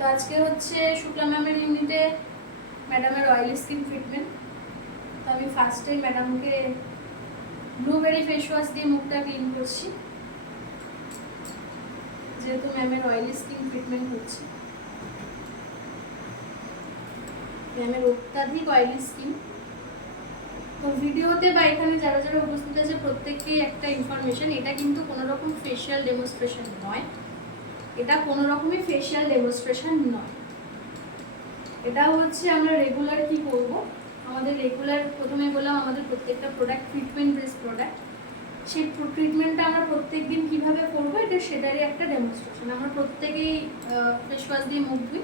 তো আজকে হচ্ছে শুক্লা ম্যামের ইউনিটে ম্যাডামের অয়েলি স্কিন ট্রিটমেন্ট। তো আমি ফার্স্টে ম্যাডামকে ব্লুবেরি ফেস ওয়াশ দিয়ে মুখটা ক্লিন করছি, যেহেতু ম্যামের অয়েলি স্কিন ট্রিটমেন্ট হচ্ছে। ম্যামের অত্যাধিক অয়েলি স্কিন। তো ভিডিওতে বা এখানে যারা যারা উপস্থিত আছে প্রত্যেককেই একটা ইনফরমেশন, এটা কিন্তু কোনো রকম ফেশিয়াল ডেমনস্ট্রেশন নয়, এটা কোনো রকমই ফেশিয়াল ডেমনস্ট্রেশন নয়। এটা হচ্ছে আমরা রেগুলার কি করব, আমাদের রেগুলার প্রথমে বললাম আমাদের প্রত্যেকটা প্রোডাক্ট ট্রিটমেন্ট বেস প্রোডাক্ট, সেই ট্রিটমেন্টটা আমরা প্রত্যেক দিন কীভাবে করবো এটা সেটারই একটা ডেমনস্ট্রেশন। আমরা প্রত্যেকেই ফেস ওয়াশ দিয়ে মুখ ধুই,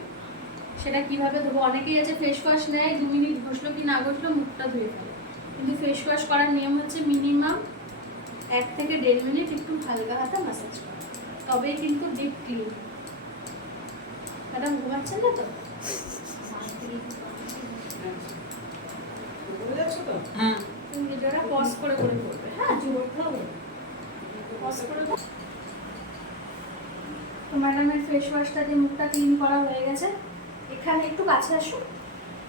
সেটা কীভাবে ধোবো। অনেকেই আছে ফেস ওয়াশ নেয় 2 মিনিট ঘষলো কি না ঘষলো মুখটা ধুয়ে ফেলে, কিন্তু ফেস ওয়াশ করার নিয়ম হচ্ছে মিনিমাম 1 থেকে 1.5 মিনিট একটু হালকা হাতে ম্যাসাজ করা, তবেই কিন্তু ডিপ ক্লিন। ম্যাডাম ঘুমাচ্ছেন না তো? তুমি ভিডিওটা পজ করে করে করবে, হ্যাঁ পজ করে। তো ম্যাডামের ফেস ওয়াশটা দিয়ে মুখটা ক্লিন করা হয়ে গেছে। এখানে একটু কাছে আসো,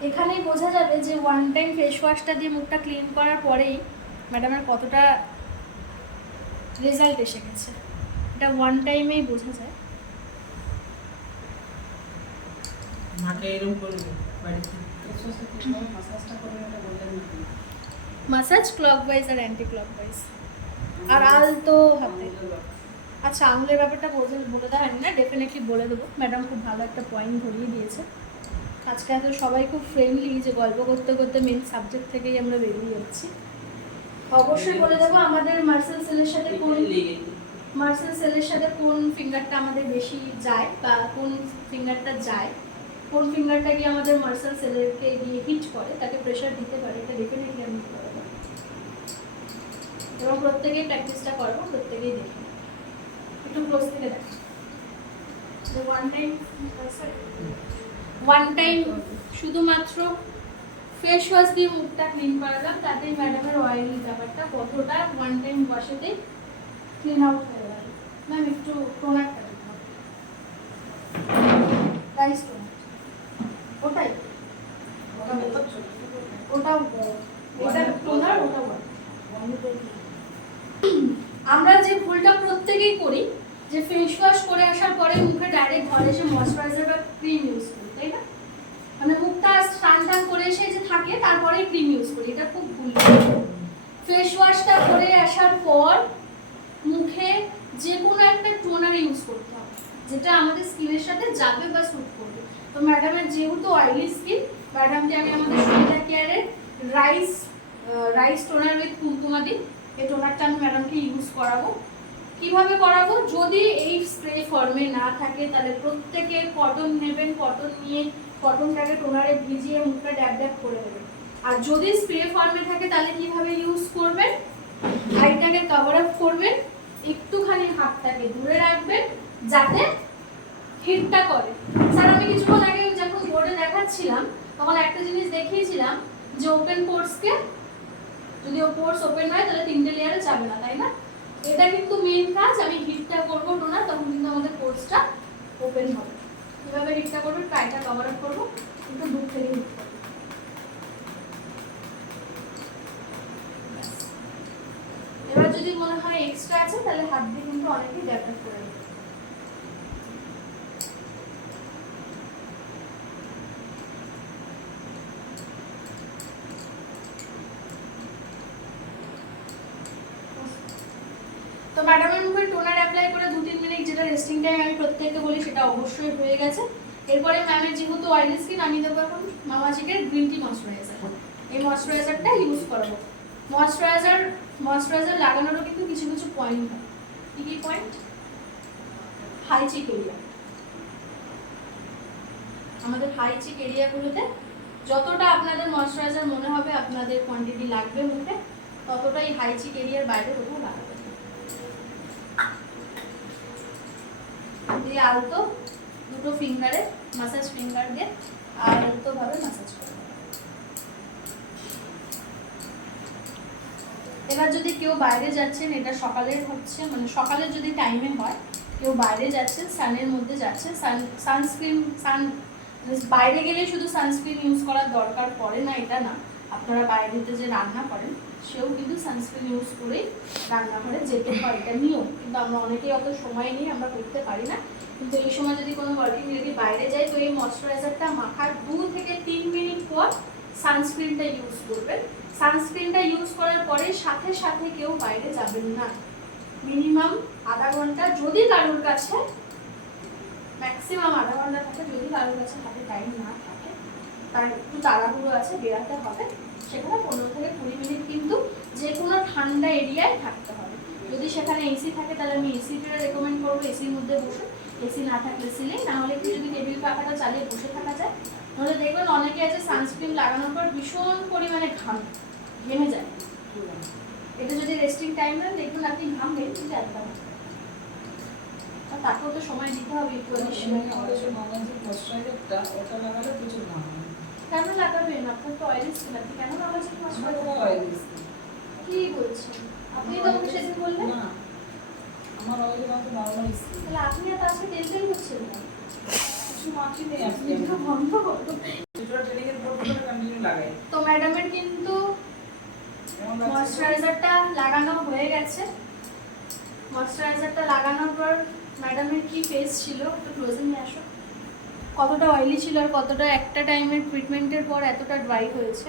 এখানেই বোঝা যাবে যে ওয়ান টাইম ফেস ওয়াশটা দিয়ে মুখটা ক্লিন করার পরেই ম্যাডামের কতটা রেজাল্ট এসে গেছে, এটা ওয়ান টাইমেই বোঝা যায়। মাসাজ ক্লকওয়াইজ আর অ্যান্টি ক্লকওয়াইজ আর আলতো হাতে। আচ্ছা, আঙুলের ব্যাপারটা বলে দেওয়া হয়নি না, ডেফিনেটলি বলে দেবো। ম্যাডাম খুব ভালো একটা পয়েন্ট ধরিয়ে দিয়েছে। আজকে এত সবাই খুব ফ্রেন্ডলি যে গল্প করতে করতে মেন সাবজেক্ট থেকেই আমরা বেরিয়ে যাচ্ছি। অবশ্যই বলে দেবো আমাদের মার্সেল সেলের সাথে কোন ফিঙ্গারটা আমাদের বেশি যায় বা কোন ফিঙ্গারটা যায়, কোন ফিঙ্গারটা গিয়ে আমাদের মার্সেল সেলেরকে গিয়ে হিট করে, তাকে প্রেশার দিতে পারে, এটা ডেফিনেটলি আমি করবো এবং প্রত্যেকেই প্র্যাকটিসটা করবো, প্রত্যেকেই দেখি। একটু ক্লোজ থেকে দেখ। ওয়ান টাইম শুধুমাত্র ফেস ওয়াশ দিয়ে মুখটা ক্লিন করালাম, তাতেই ম্যাডামের অয়েলি ব্যাপারটা কতটা ওয়ান টাইম ওয়াশেতেই ক্লিন আউট হয়ে গেল। ম্যাম একটু টোনারটা রাইস টোনার, ওটাই ওটাও এটা টোনার, ওটা আমরা যে ভুলটা প্রত্যেকেই করি যে ফেস ওয়াশ করে আসার পরে মুখে ডাইরেক্ট ঘরে এসে ময়শ্চারাইজার বা ক্রিম ইউজ করি, তাই না? মানে মুখটা স্নান টান করে এসে যে থাকে তারপরে ক্রিম ইউজ করি, এটা খুব ভুল। ফেস ওয়াশটা করে আসার পর মুখে যে কোনো একটা টোনার ইউজ করতে হবে যেটা আমাদের স্কিনের সাথে যাবে বা স্যুট করবে। তো ম্যাডামের যেহেতু অয়েলি স্কিন, ম্যাডামকে আমি আমাদের সুবিধা কেয়ারের রাইস টোনার উইথ কুমকুমা দিই, এই টোনারটা আমি ম্যাডামকে ইউজ করাবো। কিভাবে করাবো, যদি এই স্প্রে ফর্মে না থাকে তাহলে প্রত্যেকে কটন নেবেন, কটন নিয়ে কটনটাকে টোনারে ভিজিয়ে মুখটা ড্যাব ড্যাব করে দেবেন। আর যদি স্প্রে ফর্মে থাকে তাহলে কিভাবে ইউজ করবেন, আইটাকে কভার আপ করবেন, একটুখানি হাতটাকে দূরে রাখবেন যাতে হিটটা করে। স্যার আমি কিছুক্ষণ আগে যখন বোর্ডে দেখাচ্ছিলাম তখন একটা জিনিস দেখিয়েছিলাম যে ওপেন পোর্সকে, যদি পোর্স ওপেন হয় তাহলে 3টে লেয়ারে যাবে না, তাই না? এটা কিন্তু মেইন কাজ। আমি হিটটা করবো টোনার, তখন কিন্তু আমাদের পোর্সটা ওপেন হবে। কিভাবে হিটটা করবো, ট্রাইটা কভার আপ করবো, একটু দূর থেকে হিট করবো। এবার যদি মনে হয় এক্সট্রা আছে তাহলে হাত দিয়ে কিন্তু অনেকেই ডেভেলপ করে নেবে। তো ম্যাডামের মুখে টোনার অ্যাপ্লাই করে 2-3 মিনিট যেটা রেস্টিং টাইম আমি প্রত্যেককে বলি সেটা অবশ্যই হয়ে গেছে। এরপরে ম্যামের যেহেতু অয়েলি স্কিন, আমি দেবো এখন মামাচিকের গ্রিন টি ময়শ্চারাইজার। এই ময়শ্চারাইজারটা ইউজ করবো। ময়শ্চারাইজার লাগানোরও কিন্তু কিছু কিছু পয়েন্ট হয়। কি কি পয়েন্ট? হাই চিক এরিয়া, আমাদের হাই চিক এরিয়াগুলোতে যতটা আপনাদের ময়শ্চারাইজার মনে হবে আপনাদের কোয়ান্টিটি লাগবে মুখে, ততটাই হাই চিক এরিয়ার বাইরে কোথাও লাগাবেন। দিয়ে আলতো দুটো ফিঙ্গারে মাসাজ ফিঙ্গার দিয়ে আলতো ভাবে মাসাজ করবেন। এবার যদি কেউ বাইরে যাচ্ছেন, এটা সকালের হচ্ছে, মানে সকালের যদি টাইমে হয় কেউ বাইরে যাচ্ছেন, সানের মধ্যে যাচ্ছেন, সানস্ক্রিন বাইরে গেলে শুধু সানস্ক্রিন ইউজ করার দরকার পড়ে না, এটা না। আপনারা বাইরেতে যে রান্না করেন সেও কিন্তু সানস্ক্রিন ইউজ করেই রান্নাঘরে যেতে হয়, এটা নিয়ম। কিন্তু আমরা অনেকেই অত সময় নিয়ে আমরা করতে পারি না। কিন্তু এই সময় যদি কোনো ওয়ার্কিং লেডি বাইরে যায় তো এই ময়শ্চারাইজারটা মাখার 2 থেকে 3 মিনিট পর সানস্ক্রিনটা ইউজ করবেন। সানস্ক্রিনটা ইউজ করার পরে সাথে সাথে কেউ বাইরে যাবেন না। মিনিমাম আধা ঘন্টা, যদি কারোর কাছে ম্যাক্সিমাম আধা ঘন্টা থাকে, যদি কারোর কাছে হাতে টাইম না থাকে, তার একটু তাড়াহুড়ো আছে বেরাতে হবে, সেখানে 15 থেকে 20 মিনিট কিন্তু যে কোনো ঠান্ডা এরিয়ায় থাকতে হবে। যদি সেখানে এসি থাকে তাহলে আমি এসিটা রেকমেন্ড করবো, এসির মধ্যে বসুন। এসি না থাকলে সিলিং, না হলে একটু যদি টেবিল পাখাটা চালিয়ে বসে থাকা যায়। নাহলে দেখবেন অনেকে আছে সানস্ক্রিন লাগানোর পর ভীষণ পরিমাণে ঘেমে যায়। এটা যদি রেস্টিং টাইম নেন দেখুন আপনি ঘামবেন, কিন্তু একদম তাকেও তো সময় দিতে হবে একটু। কেন লাগাবেন? আপনার তো অয়েলি স্কিন, আপনি কেন লাগাচ্ছেন ময়শ্চারাইজার? কি বলছেন আপনি? তো আমাকে সেদিন বললেন না আমার অয়েলি না, তো নরমাল স্কিন। তাহলে আপনি আর আজকে তেল করছেন না, কিছু মাখি নেই আজকে। একটু বন্ধ করুন। দুটো ট্রেনিং এর পর পুরো কন্টিনিউ লাগাই। তো ম্যাডামের কিন্তু ময়শ্চারাইজারটা লাগানো হয়ে গেছে। ময়শ্চারাইজারটা লাগানোর পর ম্যাডামের কি ফেস ছিল, একটু ক্লোজে নিয়ে আসো। কতটা অয়েলি ছিল আর কতটা একটা টাইমের ট্রিটমেন্টের পর এতটা ড্রাই হয়েছে।